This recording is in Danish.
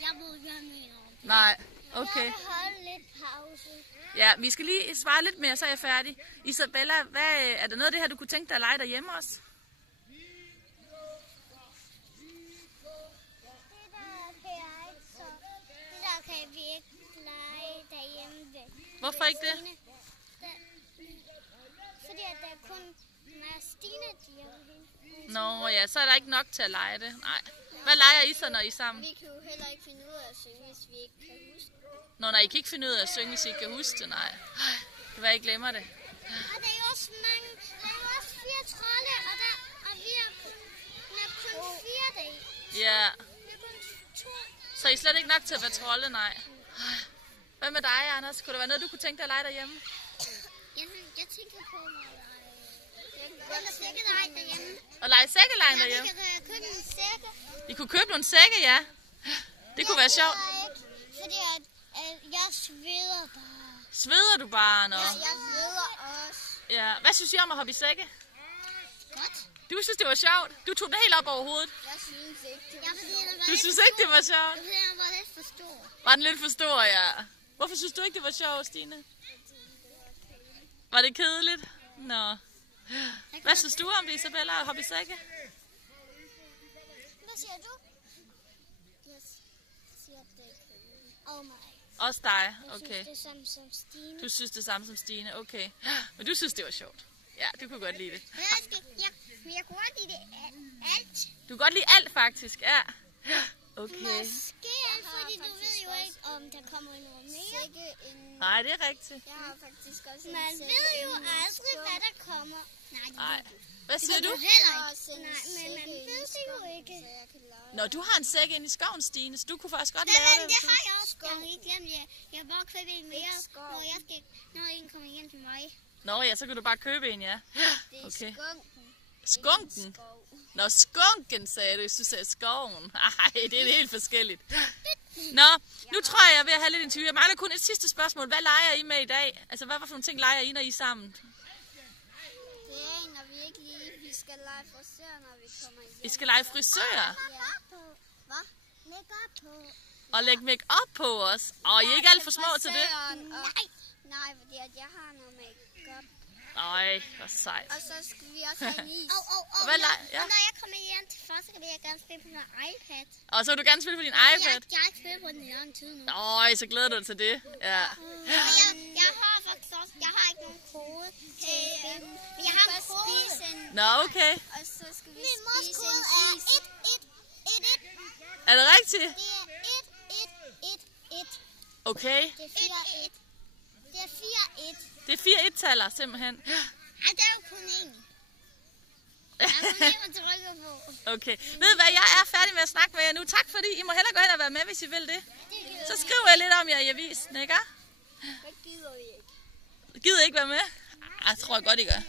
Jeg må gøre mere. Nej, okay. Jeg vil holde lidt pause. Ja, vi skal lige svare lidt mere, så er jeg færdig. Isabella, er der noget af det her, du kunne tænke dig at lege derhjemme også? Det der kan vi ikke lege derhjemme. Hvorfor ikke det? Fordi at der er kun mig og Stine, de er ude. Nå ja, så er der ikke nok til at lege det. Nej. Hvad leger I så, når I er sammen? Vi kan jo heller ikke finde ud af at synge, hvis vi ikke kan huske det. Nå, nej, I kan ikke finde ud af at synge, hvis I ikke kan huske det, nej. Det var, jeg glemmer det. Og der er jo også mange, der er jo også 4 trolde, og vi er kun 4 dage. Ja. Vi er kun 2. Så I er slet ikke nok til at være trolde, nej. Hvad med dig, Anders? Kunne der være noget, du kunne tænke dig at lege derhjemme? Jeg tænker på at sækkelej derhjemme. Og lege sækkelejen derhjemme? Ja, vi kan købe nogle sække. I kunne købe nogle sække, ja. Det kunne være sjovt. Fordi at jeg sveder bare. Sveder du bare, nå? Ja, jeg sveder også. Ja. Hvad synes I om at hoppe i sække? Godt. Du synes, det var sjovt? Du tog det helt op over hovedet. Jeg synes ikke, det var Du synes ikke, det var sjovt? fordi den var lidt for stor. Var den lidt for stor, ja. Hvorfor synes du ikke, det var sjovt, Stine? Var det kedeligt? Nå. Hvad synes du om det, Isabella, at hoppe i sække? Hvad siger du? Jeg siger, at det er kedeligt. Oh my. Også dig, Jeg okay. synes det samme som Stine. Du synes det samme som Stine, okay. Men du synes, det var sjovt. Ja, du kunne godt lide det. Men jeg kunne godt lide det alt. Du kan godt lide alt, faktisk, ja. Okay. Måske, fordi du ved jo ikke, om der kommer noget mere. Nej, det er rigtigt. Jeg har faktisk også man ved jo aldrig, hvad der kommer. Nej. Hvad siger du? Heller ikke. Nej, men man ved det jo ikke. Nå, du har en sæk inde i skoven, Stine, så du kunne faktisk godt Nej, lave men det. det har jeg også. Jeg har ikke glemt det. Jeg har bare købt en mere, når en kommer hjem til mig. Nå ja, så kan du bare købe en, ja. Okay. Skunken. Skunken? Nå, skunken, sagde du. Du sagde skoven. Ej, det er helt forskelligt. Nå, nu tror jeg er ved at have lidt interview. Jeg mangler kun et sidste spørgsmål. Hvad leger I med i dag? Altså, hvad for nogle ting leger I, når I er sammen? Det er når vi ikke lige... Vi skal lege frisør, når vi kommer hjem. I skal lege frisør Hvad? Make-up på. og lægge make-up på os. Og I er ikke alt for små til det? Nej, fordi at jeg har noget make-up. Ej, hvor sejt. Og så skal vi også have en is. Og hvad ja. Og når jeg kommer hjem til først, så vil jeg gerne spille på min iPad. Og så vil du gerne spille på din iPad? Jeg har ikke spillet på den i lang tid nu. Øj, så glæder du dig til det. Ja. Jeg har faktisk også, jeg har ikke nogen kode til spillet. Men jeg har en kode. Nå, okay. Og så skal vi spise en is. Er det rigtigt? Det er 1. Okay. Det er 4-1. Det er 4-1. Det er 4 1-taller, simpelthen. Ej, der er jo kun én. Jeg er kun én at trykke på. Okay. Ved I hvad, jeg er færdig med at snakke med jer nu. Tak fordi I må hellere gå hen og være med, hvis I vil det. Så skriver jeg lidt om jer i avisen, ikke? Hvad gider I ikke? Gider I ikke være med? Jeg tror godt, I gør.